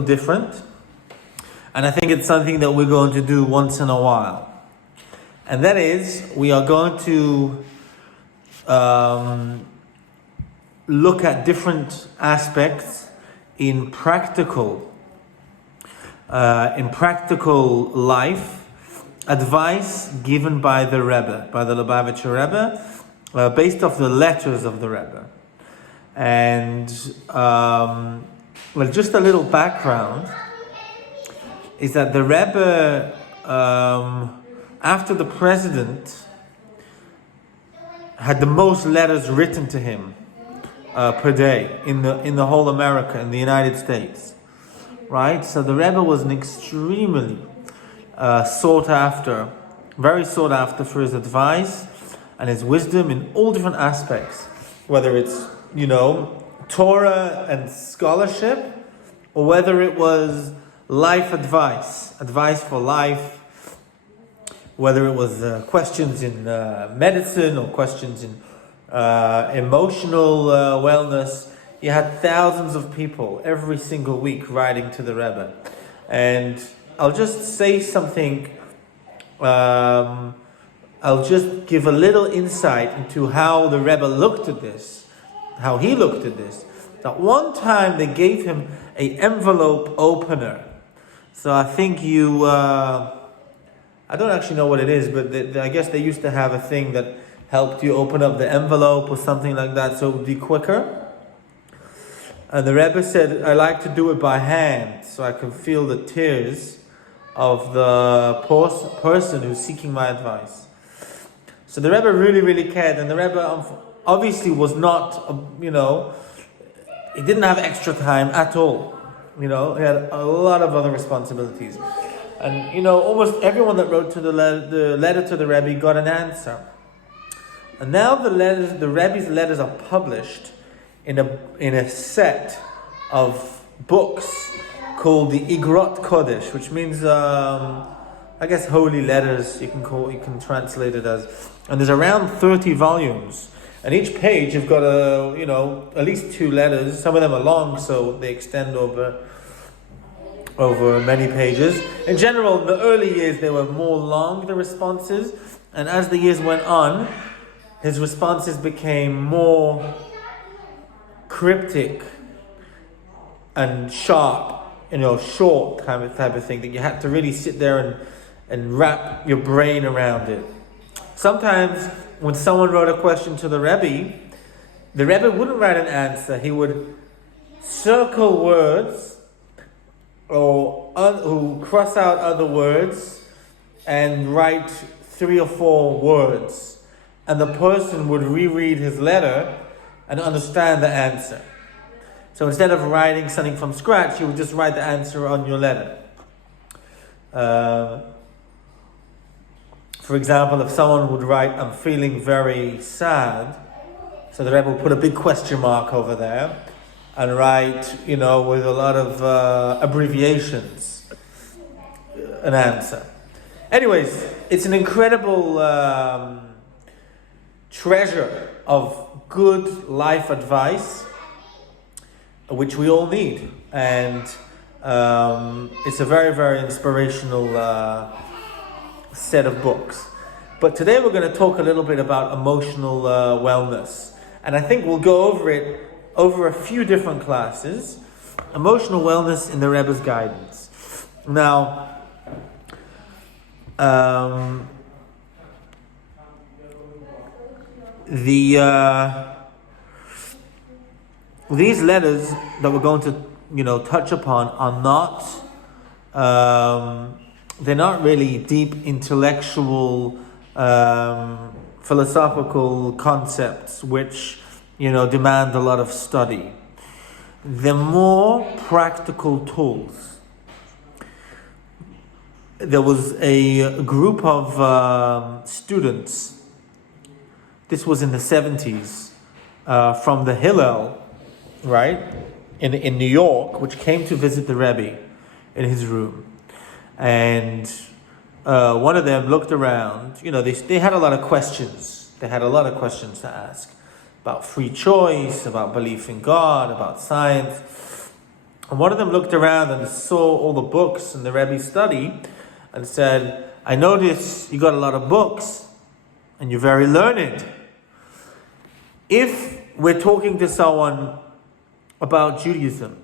different, and I think it's something that we're going to do once in a while. And that is, we are going to look at different aspects in practical life, advice given by the Rebbe, by the Lubavitcher Rebbes, based off the letters of the Rebbe. And just a little background is that the Rebbe, after the president had the most letters written to him per day in the whole America, in the United States, right? So the Rebbe was an extremely sought after, very sought after for his advice and his wisdom in all different aspects, whether it's, Torah and scholarship, or whether it was life advice for life, whether it was questions in medicine or questions in emotional wellness. You had thousands of people every single week writing to the Rebbe. And I'll just say something, I'll just give a little insight into how the Rebbe looked at this, how he looked at this. That one time they gave him an envelope opener. So I think I don't actually know what it is, but I guess they used to have a thing that helped you open up the envelope or something like that so it would be quicker. And the Rebbe said, I like to do it by hand so I can feel the tears of the person who's seeking my advice. So the Rebbe really, really cared, and the Rebbe obviously was not, he didn't have extra time at all. He had a lot of other responsibilities. And, almost everyone that wrote to the letter to the Rebbe got an answer. And now the Rebbe's letters are published in a set of books called the Igrot Kodesh, which means, I guess, holy letters. You can translate it as. And there's around 30 volumes. And each page you've got at least 2 letters. Some of them are long, so they extend over many pages. In general, in the early years, they were more long, the responses. And as the years went on, his responses became more cryptic and sharp, short type of thing, that you had to really sit there and wrap your brain around it. Sometimes when someone wrote a question to the Rebbe wouldn't write an answer. He would circle words or cross out other words and write 3 or 4 words. And the person would reread his letter and understand the answer. So instead of writing something from scratch, you would just write the answer on your letter. For example, if someone would write, I'm feeling very sad, so the Rebbe would put a big question mark over there and write, with a lot of abbreviations, an answer. Anyways, it's an incredible treasure of good life advice, which we all need. And it's a very, very inspirational set of books. But today we're going to talk a little bit about emotional wellness. And I think we'll go over it over a few different classes. Emotional wellness in the Rebbe's guidance. Now, these letters that we're going to, touch upon are not, they're not really deep intellectual, philosophical concepts which, demand a lot of study. They're more practical tools. There was a group of students, this was in the 70s, from the Hillel, right, in New York, which came to visit the Rebbe in his room. And one of them looked around, they had a lot of questions. They had a lot of questions to ask about free choice, about belief in God, about science. And one of them looked around and saw all the books in the Rebbe's study and said, I notice you got a lot of books and you're very learned. If we're talking to someone about Judaism,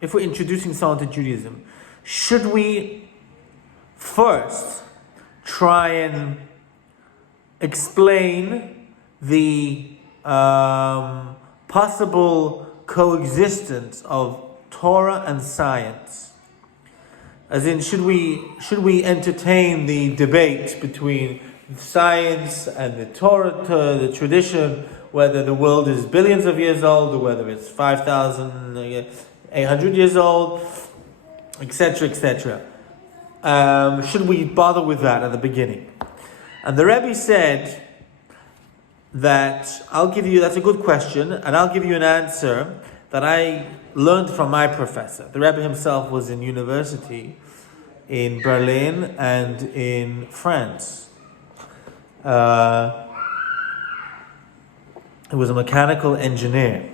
if we're introducing someone to Judaism, should we first try and explain the possible coexistence of Torah and science? As in, should we entertain the debate between science and the Torah, the tradition, whether the world is billions of years old or whether it's 5,800 years old, etc., etc. Should we bother with that at the beginning? And the Rebbe said that that's a good question, and I'll give you an answer that I learned from my professor. The Rebbe himself was in university in Berlin and in France. He was a mechanical engineer,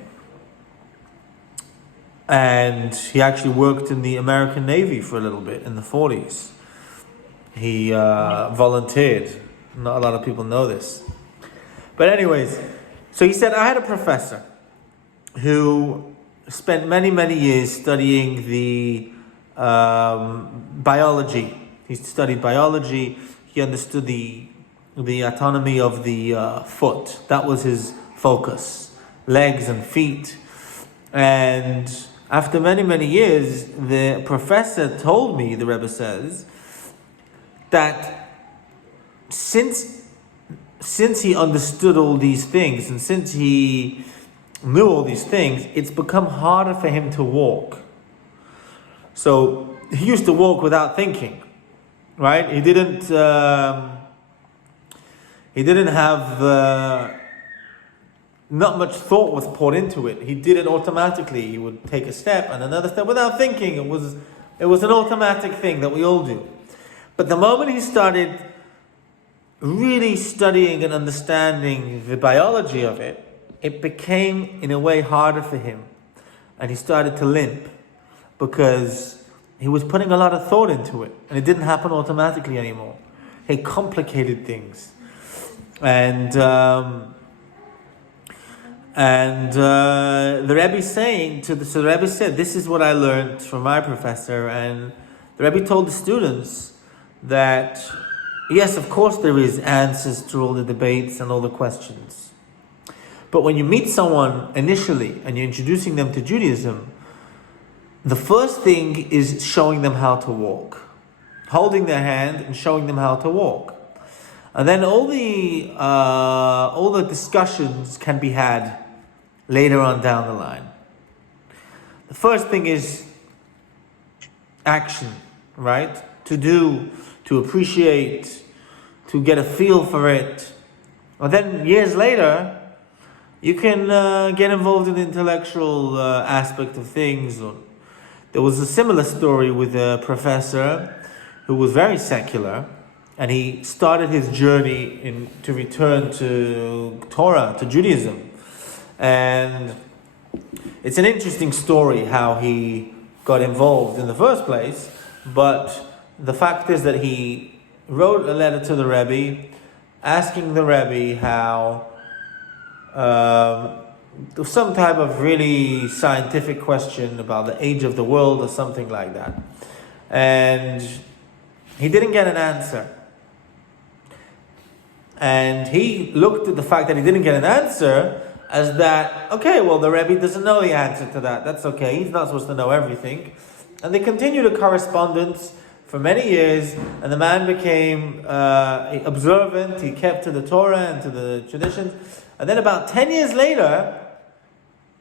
and he actually worked in the American Navy for a little bit in the 40s. He volunteered. Not a lot of people know this. But anyways, so he said, I had a professor who spent many, many years studying the biology. He studied biology. He understood the autonomy of the foot. That was his focus. Legs and feet. And after many, many years, the professor told me, the Rebbe says, that since he understood all these things and since he knew all these things, it's become harder for him to walk. So he used to walk without thinking, right? He didn't have not much thought was poured into it. He did it automatically. He would take a step and another step without thinking. It was an automatic thing that we all do. But the moment he started really studying and understanding the biology of it, it became, in a way, harder for him. And he started to limp because he was putting a lot of thought into it. And it didn't happen automatically anymore. He complicated things. And the Rebbe saying so the Rebbe said, this is what I learned from my professor. And the Rebbe told the students that, yes, of course there is answers to all the debates and all the questions. But when you meet someone initially and you're introducing them to Judaism, the first thing is showing them how to walk. Holding their hand and showing them how to walk. And then all the discussions can be had later on down the line. The first thing is action, right? To do, to appreciate, to get a feel for it. And then years later, you can get involved in the intellectual aspect of things. There was a similar story with a professor who was very secular, and he started his journey to return to Torah, to Judaism. And it's an interesting story how he got involved in the first place, but the fact is that he wrote a letter to the Rebbe asking the Rebbe how some type of really scientific question about the age of the world or something like that. And he didn't get an answer. And he looked at the fact that he didn't get an answer as that, okay, well, the Rebbe doesn't know the answer to that. That's okay. He's not supposed to know everything. And they continued a correspondence for many years, and the man became observant. He kept to the Torah and to the traditions. And then about 10 years later,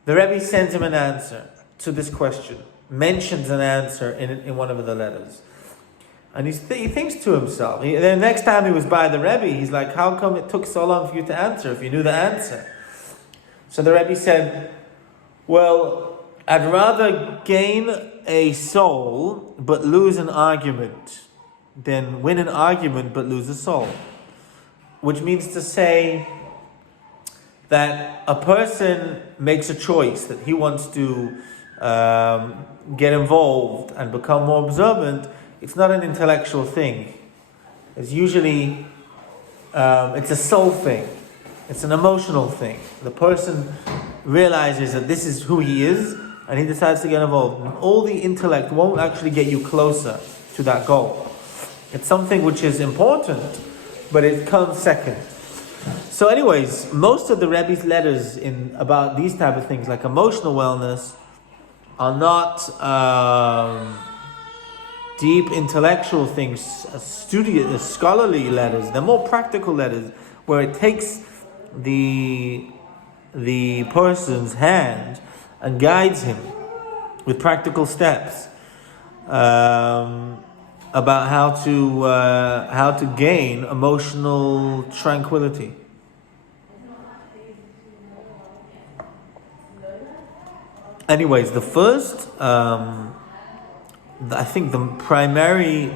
the Rebbe sends him an answer to this question, mentions an answer in one of the letters. And he thinks to himself, the next time he was by the Rebbe, he's like, how come it took so long for you to answer if you knew the answer? So the Rebbe said, well, I'd rather gain a soul but lose an argument than win an argument but lose a soul. Which means to say that a person makes a choice that he wants to get involved and become more observant, it's not an intellectual thing. It's usually, it's a soul thing. It's an emotional thing. The person realizes that this is who he is, and he decides to get involved. And all the intellect won't actually get you closer to that goal. It's something which is important, but it comes second. So anyways, most of the Rebbe's letters about these type of things, like emotional wellness, are not deep intellectual things, studious, scholarly letters. They're more practical letters, where it takes the person's hand and guides him with practical steps about how to gain emotional tranquility. Anyways, the first, I think the primary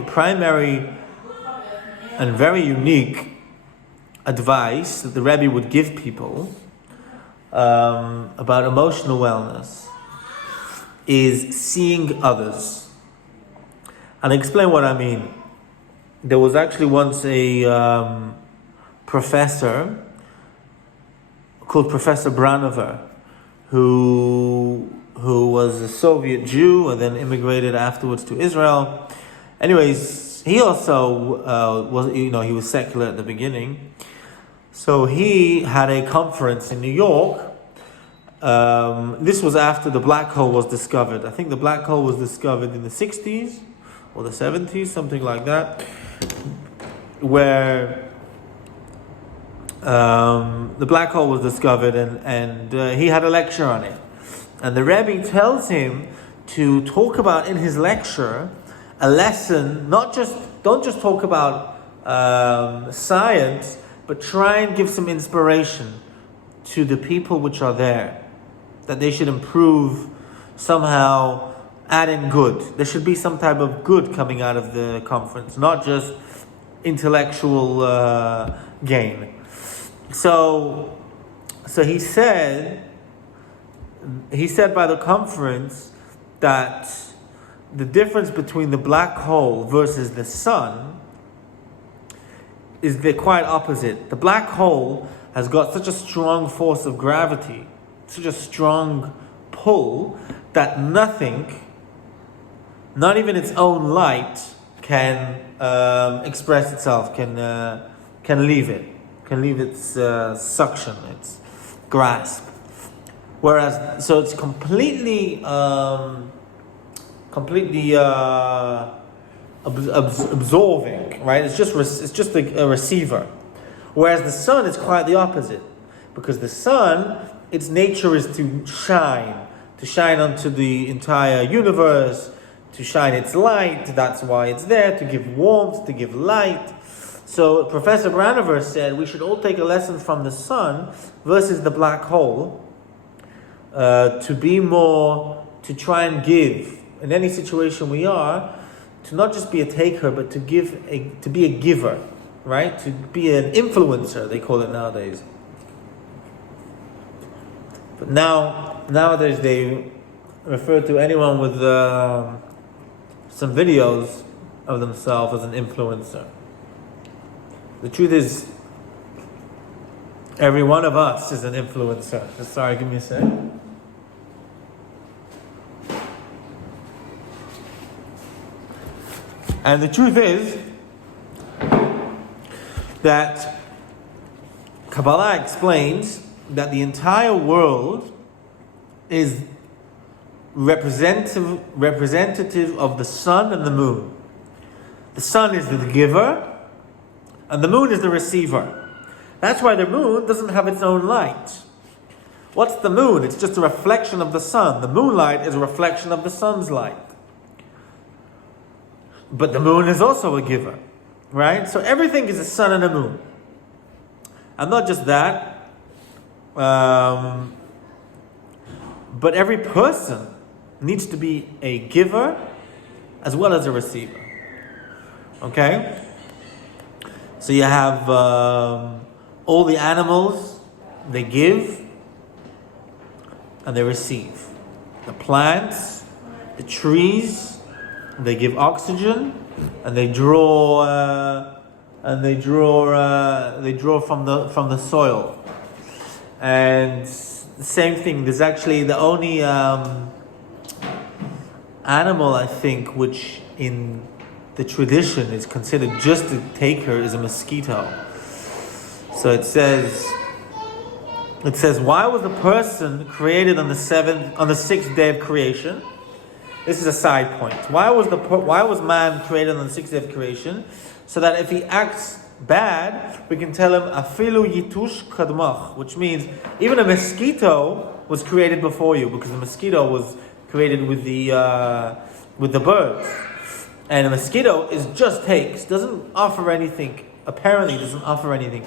and very unique advice that the Rebbe would give people about emotional wellness is seeing others. And I'll explain what I mean. There was actually once a professor called Professor Branover, who was a Soviet Jew and then immigrated afterwards to Israel. Anyways, he also he was secular at the beginning. So he had a conference in New York. This was after the black hole was discovered. I think the black hole was discovered in the 60s or the 70s, something like that, where the black hole was discovered, and he had a lecture on it. And the Rebbe tells him to talk about in his lecture a lesson, don't just talk about science, but try and give some inspiration to the people which are there, that they should improve somehow, add in good. There should be some type of good coming out of the conference, not just intellectual gain. So he said by the conference that the difference between the black hole versus the sun is they're quite opposite. The black hole has got such a strong force of gravity, such a strong pull, that nothing, not even its own light, can express itself, can leave it, can leave its suction, its grasp. Whereas, so it's completely absorbing, right? It's just a receiver. Whereas the sun is quite the opposite, because the sun, its nature is to shine onto the entire universe, to shine its light. That's why it's there, to give warmth, to give light. So Professor Branover said we should all take a lesson from the sun versus the black hole, to try and give in any situation we are, to not just be a taker, but to be a giver, right? To be an influencer, they call it nowadays. But nowadays they refer to anyone with some videos of themselves as an influencer. The truth is, every one of us is an influencer. Sorry, give me a sec. And the truth is that Kabbalah explains that the entire world is representative of the sun and the moon. The sun is the giver, and the moon is the receiver. That's why the moon doesn't have its own light. What's the moon? It's just a reflection of the sun. The moonlight is a reflection of the sun's light. But the moon is also a giver, right? So everything is a sun and a moon. And not just that, but every person needs to be a giver as well as a receiver. Okay? So you have all the animals, they give and they receive. the plants, the trees, they give oxygen, and they draw from the soil. And the same thing. There's actually the only animal, I think, which in the tradition is considered just a taker is a mosquito. So it says, why was the person created on the sixth day of creation? This is a side point. Why was man created on the sixth day of creation? So that if he acts bad, we can tell him afilu yitush kadmach, which means even a mosquito was created before you, because the mosquito was created with the birds, and a mosquito doesn't offer anything. Apparently, doesn't offer anything.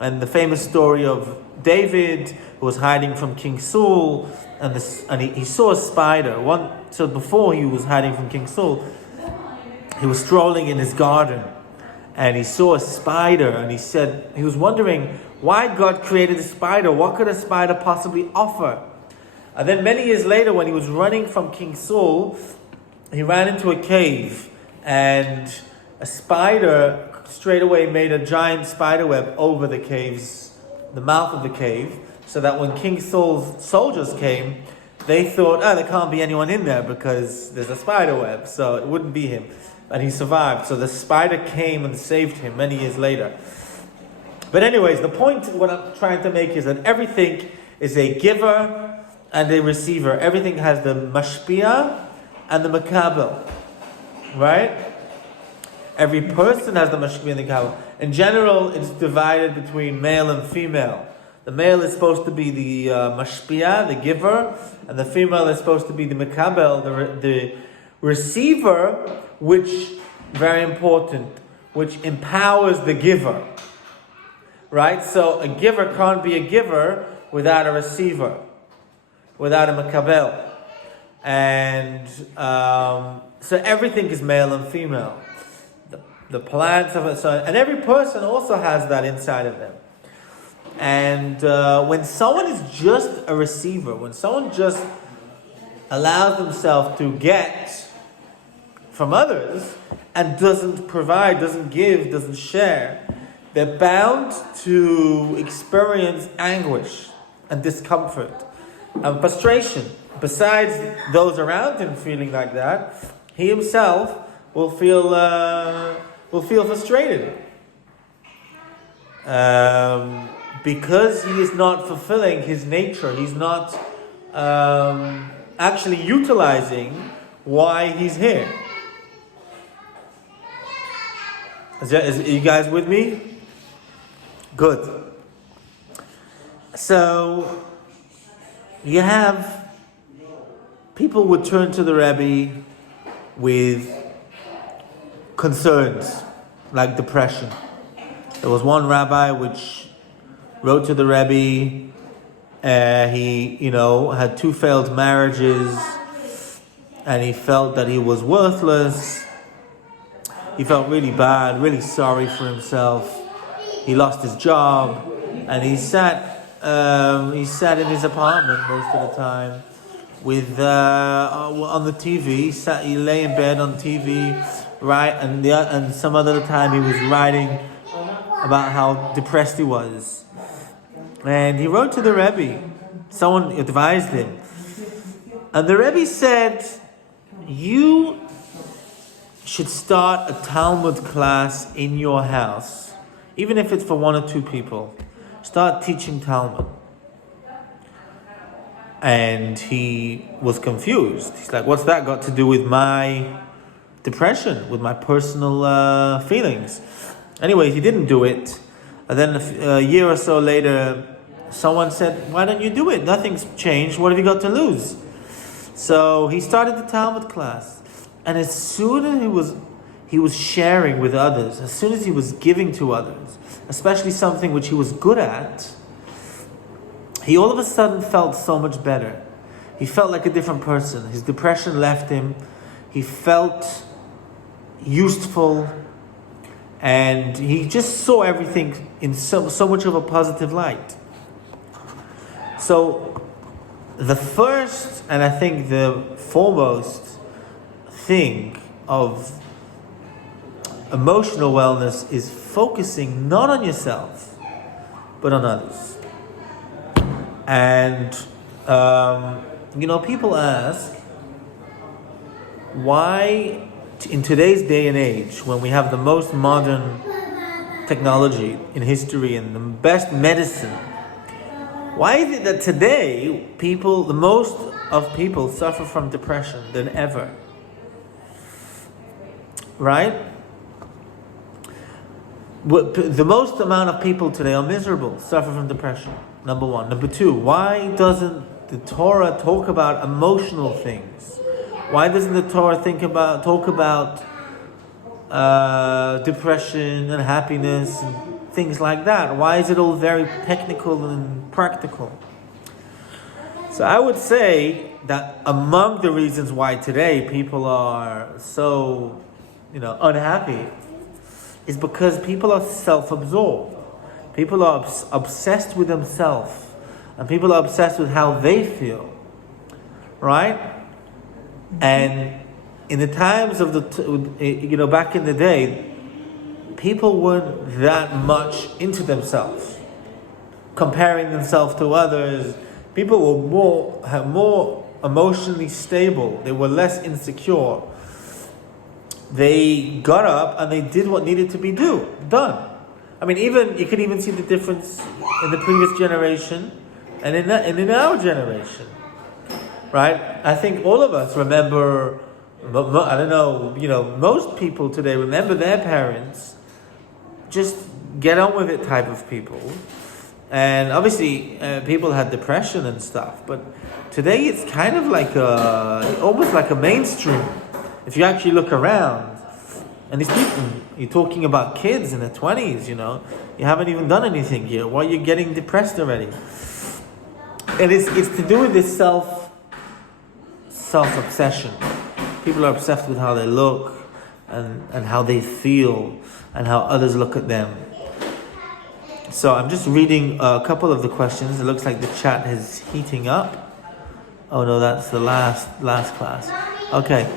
And the famous story of David, who was hiding from King Saul, and he saw a spider. So before he was hiding from King Saul, he was strolling in his garden, and he saw a spider, and he was wondering why God created a spider. What could a spider possibly offer? And then many years later, when he was running from King Saul, he ran into a cave, and a spider straight away made a giant spider web over the mouth of the cave, so that when King Saul's soldiers came, they thought, there can't be anyone in there because there's a spider web, so it wouldn't be him. And he survived. So the spider came and saved him many years later. But anyways, the point what I'm trying to make is that everything is a giver and a receiver. Everything has the mashpia and the makabel, right? Every person has the mashpia and the makabel. In general, it's divided between male and female. The male is supposed to be the mashpia, the giver, and the female is supposed to be the makabel, the receiver, which, very important, which empowers the giver. Right? So a giver can't be a giver without a receiver, without a makabel. And so everything is male and female. The plants of it, and every person also has that inside of them. And when someone is just a receiver, when someone just allows themselves to get from others and doesn't provide, doesn't give, doesn't share, they're bound to experience anguish and discomfort and frustration. Besides those around him feeling like that, he himself will feel frustrated. Because he is not fulfilling his nature. He's not actually utilizing why he's here. Are you guys with me? Good. So, you have people would turn to the Rabbi with concerns like depression. There was one rabbi which wrote to the Rebbe. He, had 2 failed marriages, and he felt that he was worthless. He felt really bad, really sorry for himself. He lost his job, and he sat in his apartment most of the time with on the TV. He lay in bed on TV, right? And some other time he was writing about how depressed he was. And he wrote to the Rebbe. Someone advised him. And the Rebbe said, you should start a Talmud class in your house, even if it's for 1 or 2 people. Start teaching Talmud. And he was confused. He's like, what's that got to do with my depression, with my personal feelings? Anyway, he didn't do it. And then a year or so later, someone said, why don't you do it? Nothing's changed. What have you got to lose? So he started the Talmud class. And as soon as he was sharing with others, as soon as he was giving to others, especially something which he was good at, he all of a sudden felt so much better. He felt like a different person. His depression left him. He felt useful. And he just saw everything in so much of a positive light. So the first, and I think the foremost thing of emotional wellness is focusing not on yourself, but on others. And, people ask, why in today's day and age, when we have the most modern technology in history and the best medicine, why is it that today the most of people suffer from depression than ever? Right? The most amount of people today are miserable, suffer from depression. Number one. Number two, why doesn't the Torah talk about emotional things? Why doesn't the Torah talk about depression and happiness and things like that? Why is it all very technical and practical? So I would say that among the reasons why today people are so, unhappy is because people are self-absorbed. People are obsessed with themselves, and people are obsessed with how they feel, right? And in the times of back in the day, people weren't that much into themselves, comparing themselves to others. People were more emotionally stable. They were less insecure. They got up and they did what needed to be done. I mean, you can even see the difference in the previous generation and in our generation, right? I think all of us remember. I don't know. Most people today remember their parents. Just get on with it type of people, and obviously people had depression and stuff. But today it's kind of like almost like a mainstream. If you actually look around, and these people, you're talking about kids in their 20s, you haven't even done anything yet. Why are you getting depressed already? And it's to do with this self-obsession. People are obsessed with how they look and how they feel and how others look at them. So I'm just reading a couple of the questions. It looks like the chat is heating up. Oh no, that's the last class. Okay.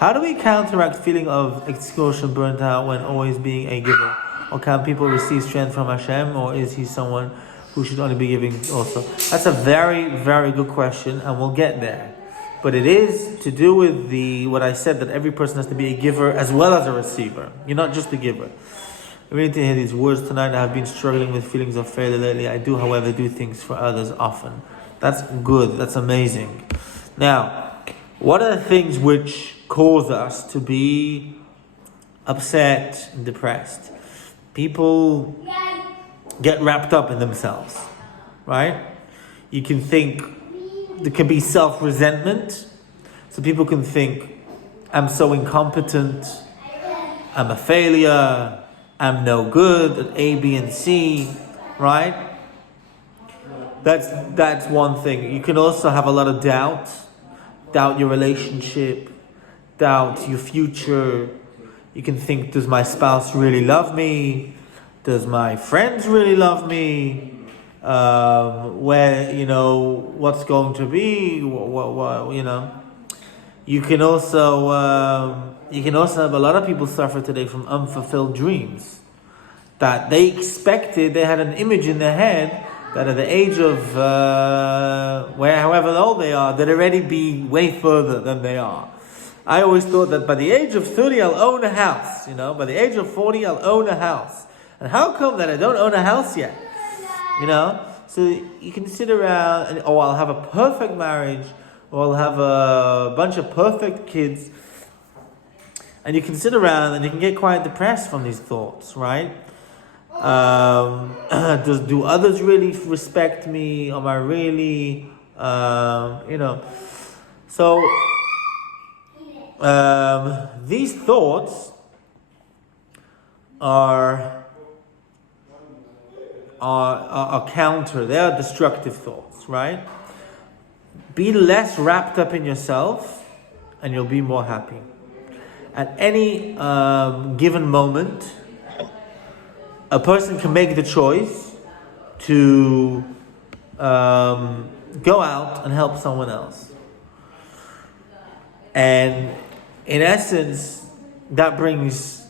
How do we counteract feeling of exhaustion, burnt out when always being a giver? Or can people receive strength from Hashem, or is he someone who should only be giving also? That's a very, very good question, and we'll get there. But it is to do with what I said, that every person has to be a giver as well as a receiver. You're not just a giver. We need to hear these words tonight. I have been struggling with feelings of failure lately. I do, however, do things for others often. That's good. That's amazing. Now, what are the things which cause us to be upset and depressed? People get wrapped up in themselves, right? You can think, there can be self-resentment. So people can think, I'm so incompetent, I'm a failure, I'm no good at A, B, and C, right? That's one thing. You can also have a lot of doubt your relationship, doubt your future. You can think, does my spouse really love me? Does my friends really love me? What's going to be? You can also have a lot of people suffer today from unfulfilled dreams that they expected. They had an image in their head that at the age of however old they are, they'd already be way further than they are. I always thought that by the age of 30 I'll own a house. By the age of 40 I'll own a house. And how come that I don't own a house yet? So you can sit around and, I'll have a perfect marriage, or I'll have a bunch of perfect kids. And you can sit around and you can get quite depressed from these thoughts, right? Do others really respect me? Am I really, So, these thoughts are counter. They are destructive thoughts, right? Be less wrapped up in yourself and you'll be more happy. At any given moment, a person can make the choice to go out and help someone else. And in essence, that brings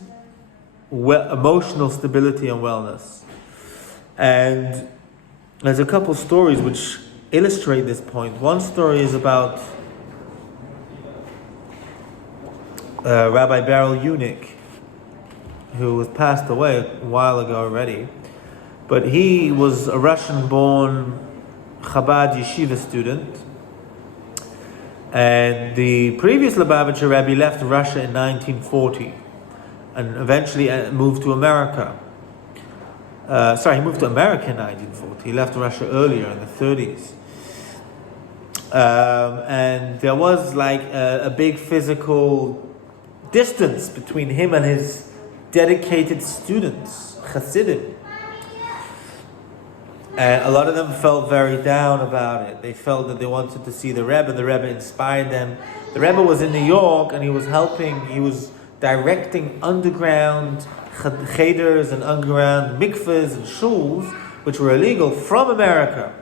emotional stability and wellness. And there's a couple stories which illustrate this point. One story is about Rabbi Beryl Unick, who was passed away a while ago already. But he was a Russian-born Chabad yeshiva student. And the previous Lubavitcher Rebbe left Russia in 1940 and eventually moved to America. He moved to America in 1940. He left Russia earlier in the 30s. And there was like a big physical distance between him and his dedicated students, Hasidim. And a lot of them felt very down about it. They felt that they wanted to see the Rebbe. The Rebbe inspired them. The Rebbe was in New York and he was directing underground cheders and underground mikvahs and shuls, which were illegal, from America.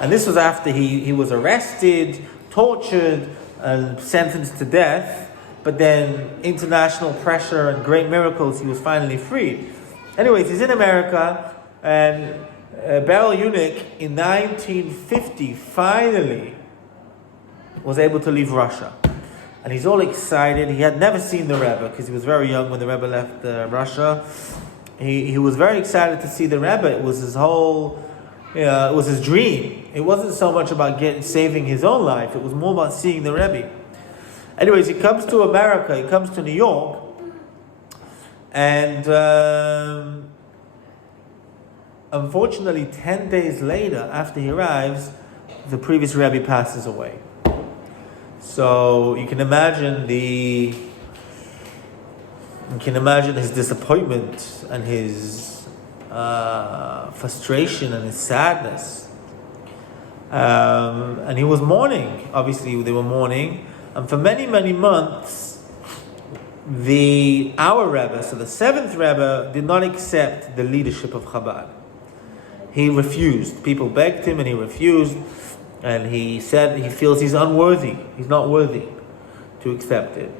And this was after he was arrested, tortured, and sentenced to death. But then international pressure and great miracles, he was finally freed. Anyways, he's in America, and Beryl Unick in 1950 finally was able to leave Russia. And he's all excited. He had never seen the Rebbe because he was very young when the Rebbe left Russia. He was very excited to see the Rebbe. It was his whole, it was his dream. It wasn't so much about saving his own life. It was more about seeing the Rebbe. Anyways, he comes to America. He comes to New York. And unfortunately, 10 days later, after he arrives, the previous Rebbe passes away. So you can imagine his disappointment and his frustration and his sadness. And he was mourning. Obviously, they were mourning. And for many, many months, our Rebbe, so the seventh Rebbe, did not accept the leadership of Chabad. He refused. People begged him and he refused. And he said he feels he's unworthy. He's not worthy to accept it.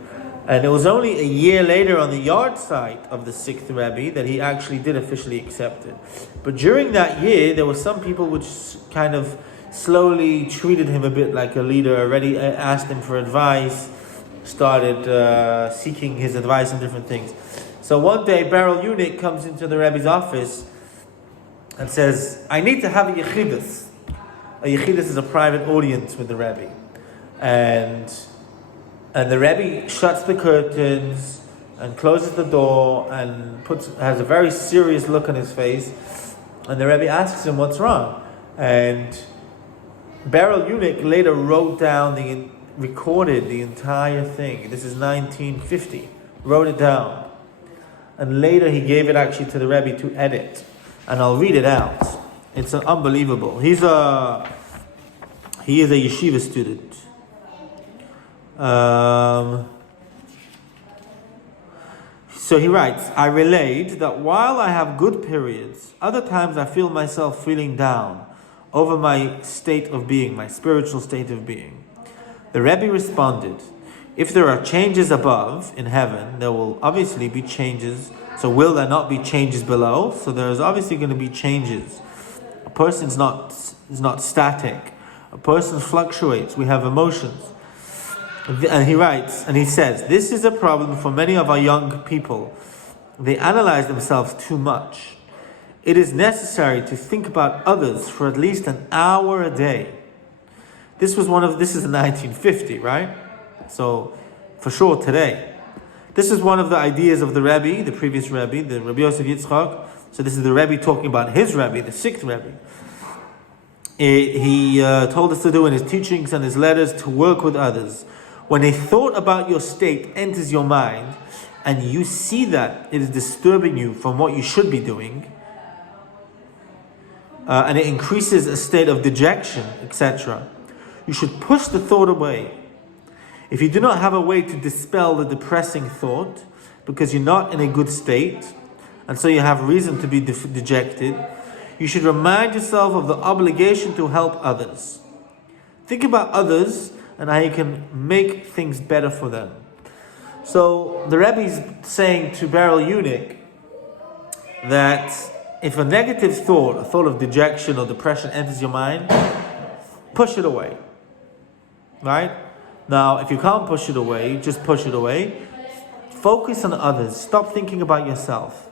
And it was only a year later on the yard site of the sixth Rebbe that he actually did officially accept it. But during that year, there were some people which kind of slowly treated him a bit like a leader, already asked him for advice, started seeking his advice on different things. So one day, Beryl Unick comes into the Rebbe's office and says, I need to have a yechidus. A yechidus is a private audience with the Rebbe. And the Rebbe shuts the curtains and closes the door and has a very serious look on his face. And the Rebbe asks him, what's wrong? And Beryl Unick later recorded the entire thing. This is 1950. Wrote it down. And later he gave it actually to the Rebbe to edit. And I'll read it out. It's unbelievable. He is a yeshiva student. So he writes, I relate that while I have good periods, other times I feel myself feeling down over my state of being, my spiritual state of being. The Rebbe responded, if there are changes above in heaven, there will obviously be changes. So will there not be changes below? So there is obviously going to be changes. A person is not static. A person fluctuates. We have emotions. And he writes, and he says, this is a problem for many of our young people. They analyze themselves too much. It is necessary to think about others for at least an hour a day. This is in 1950, right? So, for sure today. This is one of the ideas of the Rebbe, the previous Rebbe, the Rabbi Yosef Yitzchak. So this is the Rebbe talking about his Rebbe, the sixth Rebbe. He told us to do in his teachings and his letters to work with others. When a thought about your state enters your mind, and you see that it is disturbing you from what you should be doing, and it increases a state of dejection, etc., you should push the thought away. If you do not have a way to dispel the depressing thought, because you're not in a good state, and so you have reason to be dejected, you should remind yourself of the obligation to help others. Think about others and how you can make things better for them. So the Rebbe is saying to Beryl Eunuch that if a negative thought, a thought of dejection or depression enters your mind, push it away. Right? Now, if you can't push it away, just push it away. Focus on others. Stop thinking about yourself.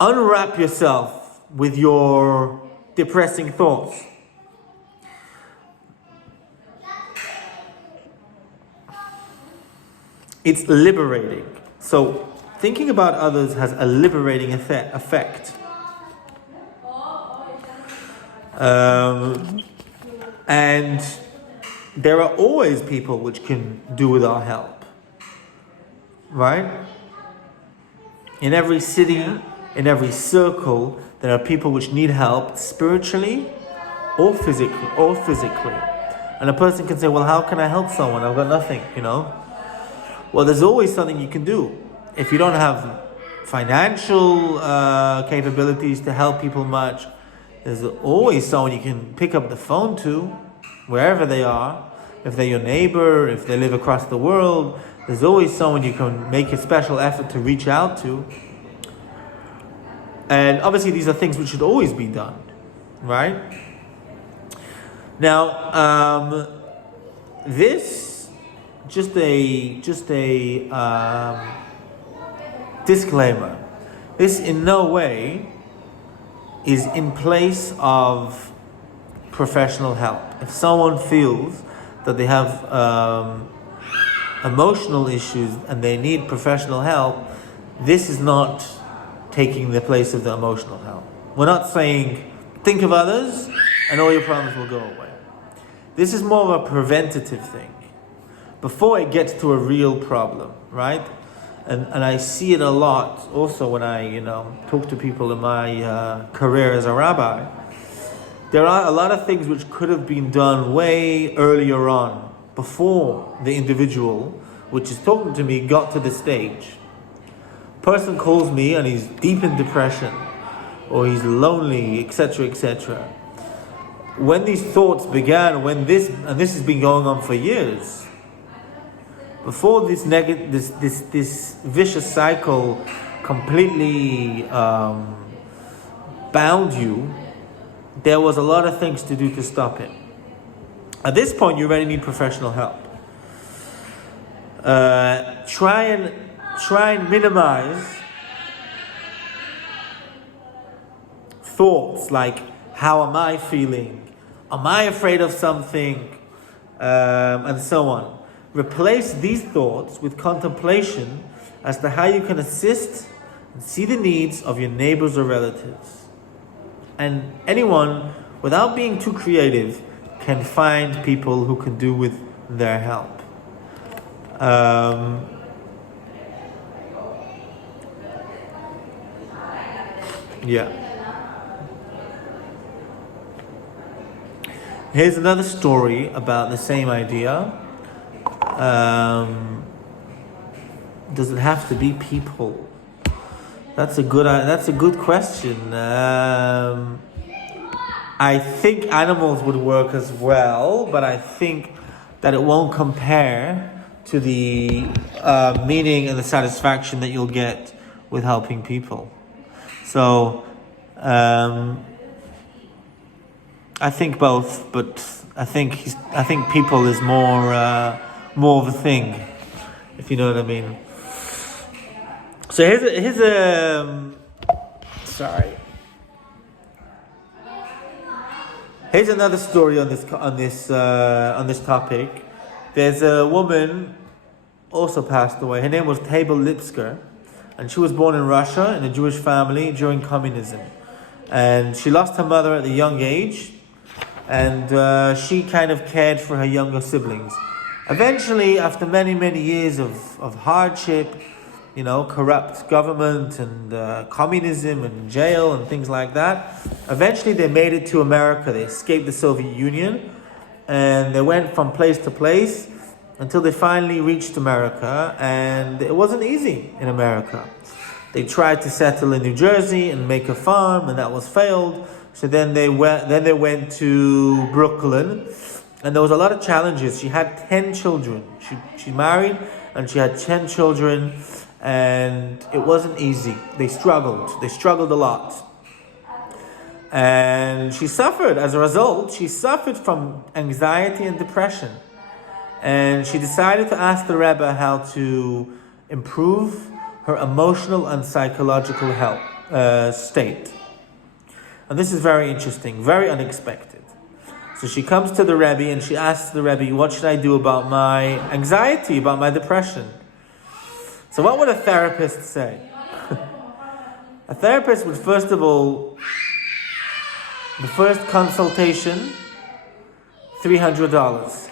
Unwrap yourself with your depressing thoughts. It's liberating. So, thinking about others has a liberating effect. And there are always people which can do with our help. Right? In every city, in every circle, there are people which need help spiritually or physically. And a person can say, well, how can I help someone? I've got nothing, Well, there's always something you can do. If you don't have financial capabilities to help people much, there's always someone you can pick up the phone to, wherever they are. If they're your neighbor, if they live across the world, there's always someone you can make a special effort to reach out to. And obviously these are things which should always be done, right? Now, this, just a disclaimer. This in no way is in place of professional help. If someone feels that they have emotional issues and they need professional help, this is not taking the place of the emotional help. We're not saying, think of others and all your problems will go away. This is more of a preventative thing before it gets to a real problem, right? And I see it a lot also when I, talk to people in my career as a rabbi. There are a lot of things which could have been done way earlier on, before the individual, which is talking to me, got to the stage. Person calls me and he's deep in depression, or he's lonely, etc., etc. When these thoughts began, this has been going on for years, before this vicious cycle completely bound you, there was a lot of things to do to stop it. At this point, you already need professional help. Try and minimize thoughts like, how am I feeling? Am I afraid of something? And so on. Replace these thoughts with contemplation as to how you can assist and see the needs of your neighbors or relatives. And anyone, without being too creative, can find people who can do with their help. Here's another story about the same idea. Does it have to be people? That's a good question. I think animals would work as well, but I think that it won't compare to the meaning and the satisfaction that you'll get with helping people. So, I think both, but I think people is more of a thing, if you know what I mean. So here's another story on this topic. There's a woman also passed away. Her name was Tabel Lipsker, and she was born in Russia in a Jewish family during communism. And she lost her mother at a young age, and she kind of cared for her younger siblings. Eventually, after many, many years of hardship, corrupt government and communism and jail and things like that, eventually they made it to America. They escaped the Soviet Union, and they went from place to place until they finally reached America, and it wasn't easy in America. They tried to settle in New Jersey and make a farm, and that was failed. So then they went to Brooklyn, And there was a lot of challenges. She had 10 children. She married and she had 10 children, and it wasn't easy. They struggled a lot. And she suffered. As a result, she suffered from anxiety and depression. And she decided to ask the Rebbe how to improve her emotional and psychological health state. And this is very interesting, very unexpected. So she comes to the Rebbe and she asks the Rebbe, what should I do about my anxiety, about my depression? So what would a therapist say? A therapist would, first of all, the first consultation, $300.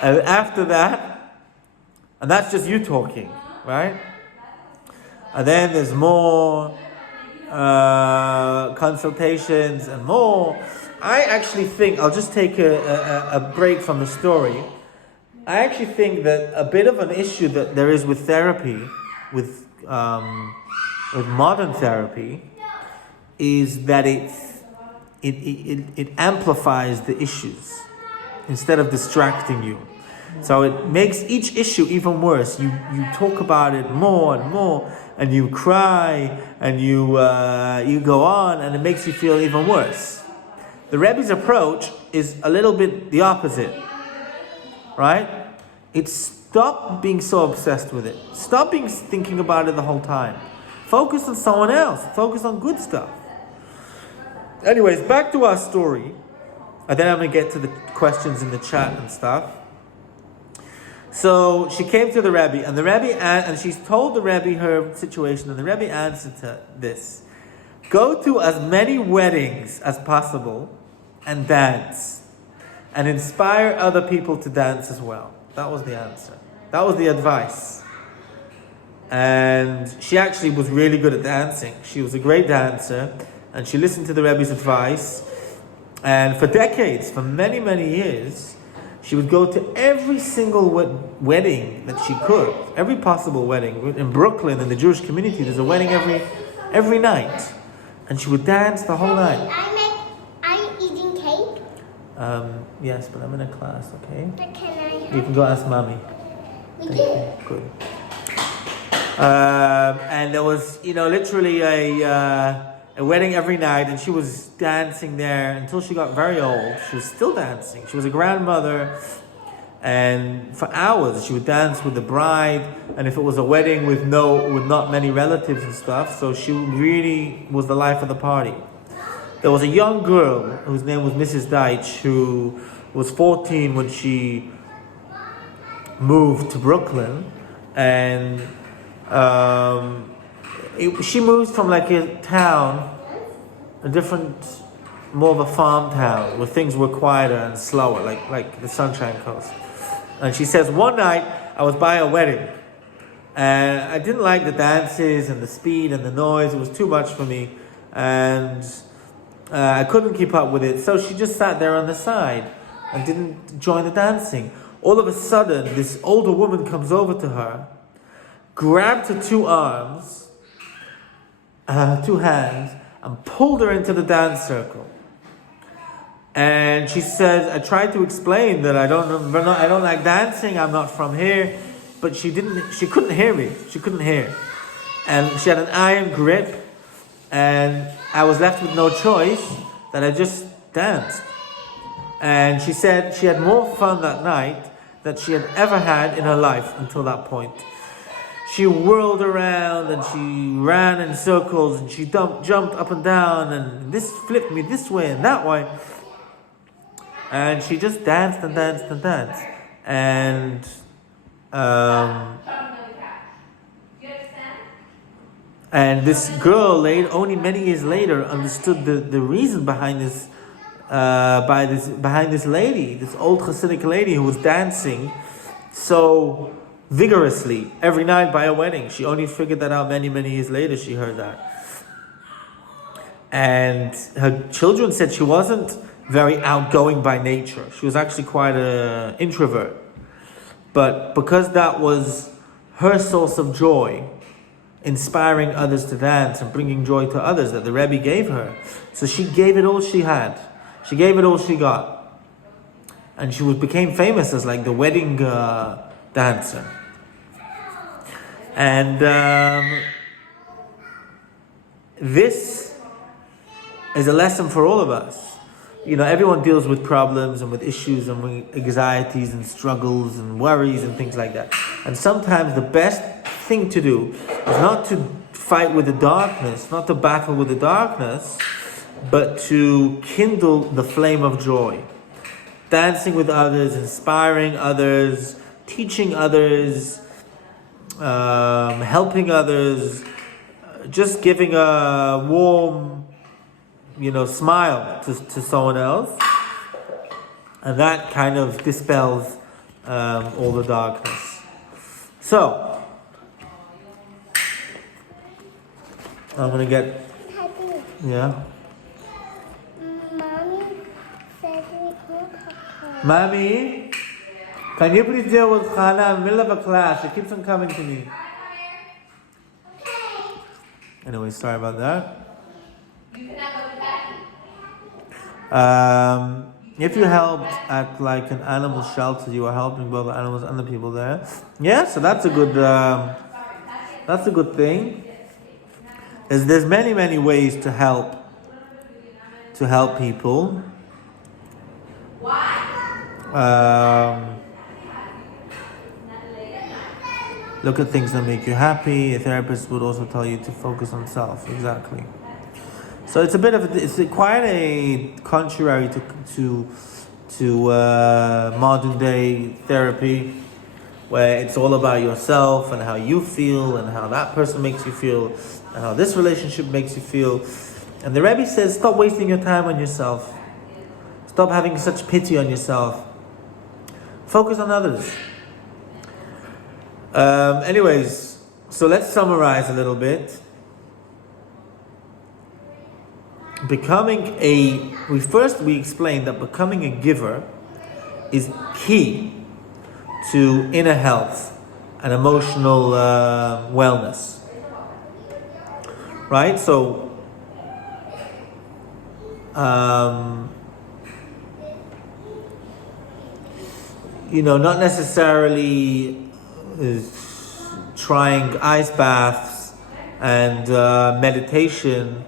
And after that, and that's just you talking, right? And then there's more consultations and more. I actually think, I'll just take a break from the story. I actually think that a bit of an issue that there is with therapy, with modern therapy, is that it amplifies the issues instead of distracting you. So it makes each issue even worse. You talk about it more and more, and you cry, and you go on, and it makes you feel even worse. The Rebbe's approach is a little bit the opposite, right? It's stop being so obsessed with it. Stop thinking about it the whole time. Focus on someone else. Focus on good stuff. Anyways, back to our story. And then I'm going to get to the questions in the chat and stuff. So she came to the Rabbi, and the Rabbi and she's told the Rabbi her situation, and the Rabbi answered to this: go to as many weddings as possible and dance, and inspire other people to dance as well. That was the answer. That was the advice. And she actually was really good at dancing. She was a great dancer, and she listened to the Rebbe's advice. And for decades, for many, many years, she would go to every single wedding that she could, every possible wedding. In Brooklyn, in the Jewish community, there's a wedding every night. And she would dance the whole night. Are you eating cake? Yes, but I'm in a class, okay? But can I have... You can go ask Mommy. We Thank do. you. Good. And there was, literally a wedding every night, and she was dancing there until she got very old. She was still dancing. She was a grandmother, and for hours she would dance with the bride. And if it was a wedding with not many relatives and stuff, so she really was the life of the party. There was a young girl whose name was Mrs. Deitch, who was 14 when she moved to Brooklyn, and she moved from like a town, more of a farm town, where things were quieter and slower, like the Sunshine Coast. And she says, one night I was by a wedding, and I didn't like the dances and the speed and the noise. It was too much for me, and I couldn't keep up with it. So she just sat there on the side and didn't join the dancing. All of a sudden, this older woman comes over to her, grabbed her two hands, and pulled her into the dance circle. And she says, I tried to explain that I don't like dancing, I'm not from here, but she couldn't hear me. She couldn't hear. And she had an iron grip, and I was left with no choice, that I just danced. And she said she had more fun that night than she had ever had in her life until that point. She whirled around, and she ran in circles, and she jumped up and down, and this flipped me this way and that way. And she just danced and danced and danced. And this girl, only many years later, understood the reason behind this, behind this lady, this old Hasidic lady who was dancing so vigorously every night by a wedding. She only figured that out many, many years later. She heard that. And her children said she wasn't very outgoing by nature. She was actually quite an introvert. But because that was her source of joy, inspiring others to dance and bringing joy to others that the Rebbe gave her, so she gave it all she had. She gave it all she got. And she became famous as like the wedding dancer. And this is a lesson for all of us. You know, everyone deals with problems and with issues and with anxieties and struggles and worries and things like that. And sometimes the best thing to do is not to fight with the darkness, not to battle with the darkness, but to kindle the flame of joy. Dancing with others, inspiring others, teaching others, helping others, just giving a warm, smile to someone else, and that kind of dispels all the darkness. So, I'm gonna get, yeah. Mommy said we can't. Mommy, can you please deal with Hannah in the middle of a class? She keeps on coming to me. Anyway, sorry about that. If you helped at like an animal shelter, you are helping both the animals and the people there. Yeah, so that's a good thing. There's many ways to help people. Look at things that make you happy. A therapist would also tell you to focus on self. Exactly. So it's quite a contrary to modern day therapy, where it's all about yourself and how you feel and how that person makes you feel and how this relationship makes you feel. And the Rebbe says, stop wasting your time on yourself. Stop having such pity on yourself. Focus on others. Anyways, so let's summarize a little bit. We explained that becoming a giver is key to inner health and emotional wellness. Right? So, not necessarily trying ice baths and meditation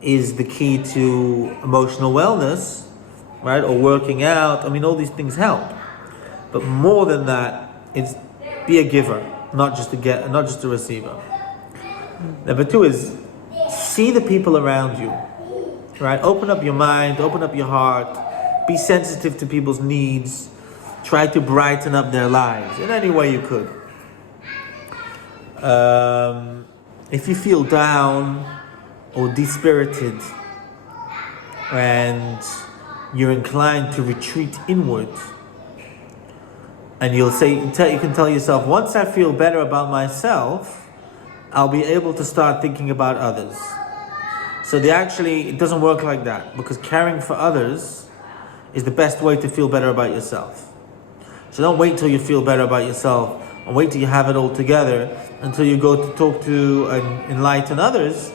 is the key to emotional wellness, right? Or working out. I mean, all these things help. But more than that, it's be a giver, not just a receiver. Number two is see the people around you, right? Open up your mind, open up your heart, be sensitive to people's needs, try to brighten up their lives in any way you could. If you feel down or dispirited and you're inclined to retreat inward, and you can tell yourself, once I feel better about myself, I'll be able to start thinking about others. So it doesn't work like that, because caring for others is the best way to feel better about yourself. So don't wait till you feel better about yourself, and wait till you have it all together until you go to talk to and enlighten others,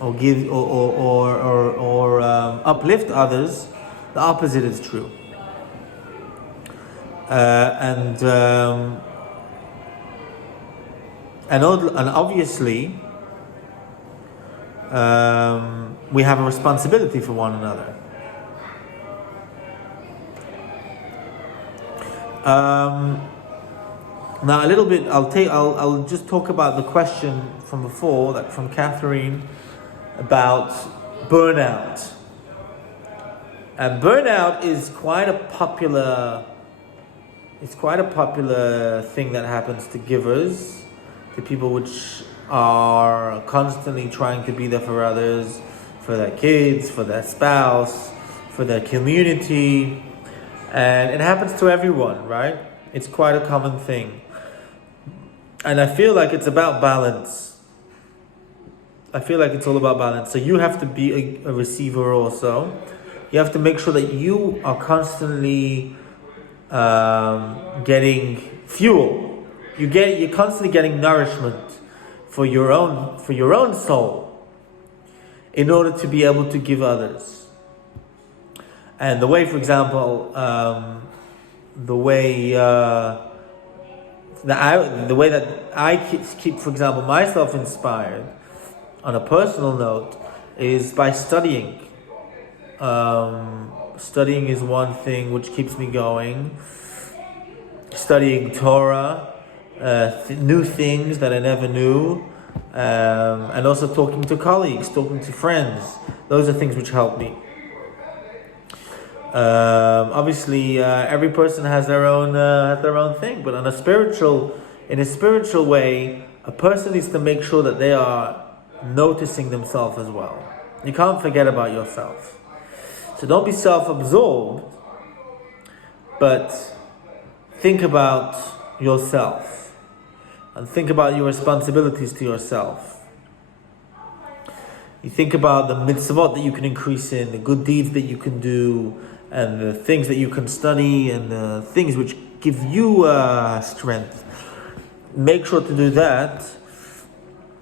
or give or uplift others. The opposite is true. And obviously, we have a responsibility for one another. Now a little bit, I'll just talk about the question from before, that from Catherine, about burnout. And burnout is quite a popular thing that happens to givers, to people which are constantly trying to be there for others, for their kids, for their spouse, for their community. And it happens to everyone, right? It's quite a common thing. And I feel like it's about balance. I feel like it's all about balance. So you have to be a receiver also. You have to make sure that you are constantly getting fuel. You're constantly getting nourishment for your own soul, in order to be able to give others. And the way, for example, the way that I keep, for example, myself inspired on a personal note is by studying. Studying is one thing which keeps me going. Studying Torah, new things that I never knew, and also talking to colleagues, talking to friends. Those are things which help me. Obviously, every person has their own thing, but in a spiritual way, a person needs to make sure that they are noticing themselves as well. You can't forget about yourself. So don't be self-absorbed, but think about yourself and think about your responsibilities to yourself. You think about the mitzvot that you can increase in, the good deeds that you can do, and the things that you can study, and the things which give you strength. Make sure to do that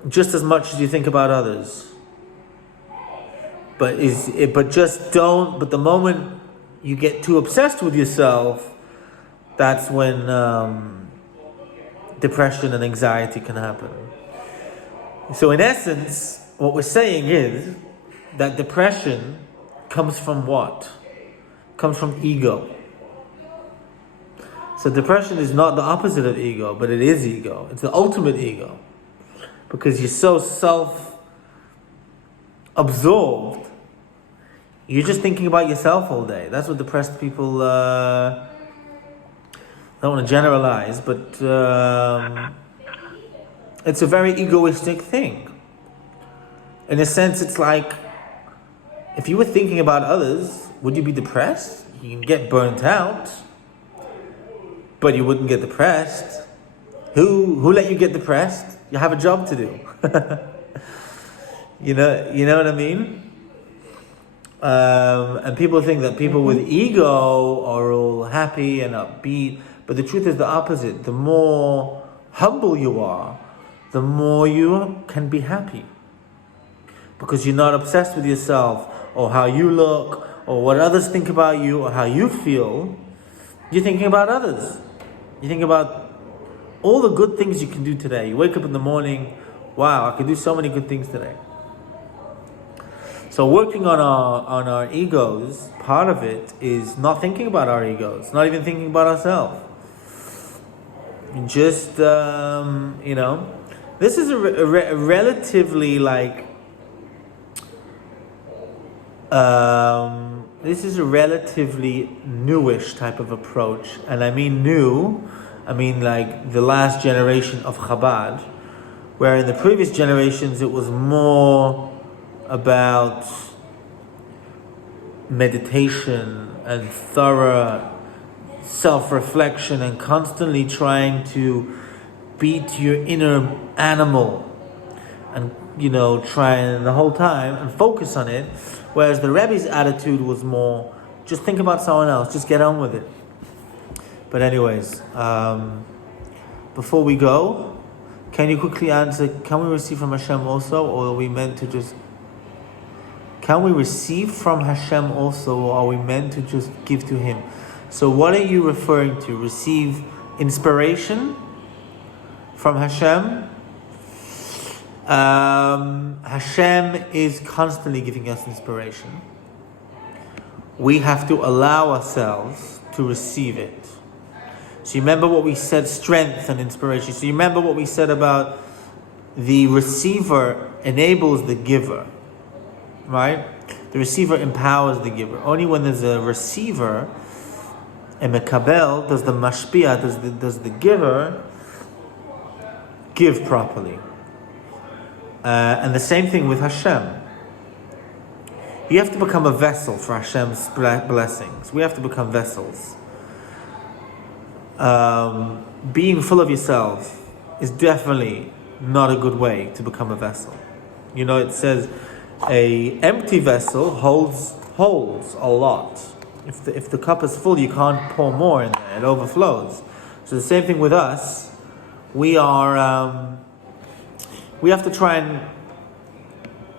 just as much as you think about others. But the moment you get too obsessed with yourself, that's when depression and anxiety can happen. So in essence, what we're saying is that depression comes from what? Comes from ego. So depression is not the opposite of ego, but it is ego. It's the ultimate ego. Because you're so self-absorbed, you're just thinking about yourself all day. That's what depressed people, I don't want to generalize, but it's a very egoistic thing. In a sense, it's like, if you were thinking about others, would you be depressed? You can get burnt out, but you wouldn't get depressed. Who let you get depressed? You have a job to do. You know what I mean? And people think that people with ego are all happy and upbeat, but the truth is the opposite. The more humble you are, the more you can be happy. Because you're not obsessed with yourself, or how you look, or what others think about you, or how you feel. You're thinking about others. You think about all the good things you can do today. You wake up in the morning, wow, I can do so many good things today. So working on our egos, part of it is not thinking about our egos, not even thinking about ourselves. Just, this is a relatively this is a relatively newish type of approach. And I mean new, I mean like the last generation of Chabad, where in the previous generations it was more about meditation and thorough self-reflection and constantly trying to beat your inner animal and trying the whole time and focus on it, whereas the Rebbe's attitude was more just think about someone else, just get on with it. But anyways, before we go, can you quickly answer, can we receive from Hashem also, or are we meant to just can we receive from Hashem also, or are we meant to just give to Him? So what are you referring to? Receive inspiration from Hashem? Hashem is constantly giving us inspiration. We have to allow ourselves to receive it. So you remember what we said, strength and inspiration. So you remember what we said about the receiver enables the giver. Right? The receiver empowers the giver. Only when there's a receiver, a mekabel, does the mashpia, does the giver give properly. And the same thing with Hashem. You have to become a vessel for Hashem's blessings. We have to become vessels. Being full of yourself is definitely not a good way to become a vessel. It says, a empty vessel holds a lot. If the cup is full, you can't pour more in there; it overflows. So the same thing with us. We have to try and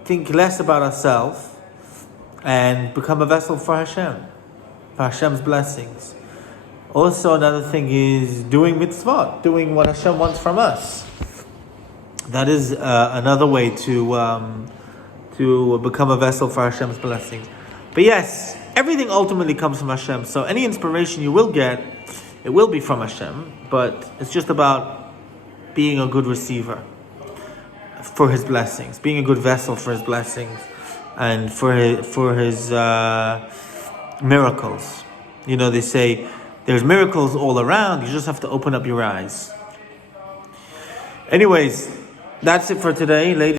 think less about ourselves and become a vessel for Hashem. for Hashem's blessings. Also, another thing is doing mitzvot, doing what Hashem wants from us. That is another way to become a vessel for Hashem's blessings. But yes, everything ultimately comes from Hashem. So any inspiration you will get, it will be from Hashem. But it's just about being a good receiver for His blessings, being a good vessel for His blessings, and for His miracles. You know, they say there's miracles all around. You just have to open up your eyes. Anyways, that's it for today, ladies.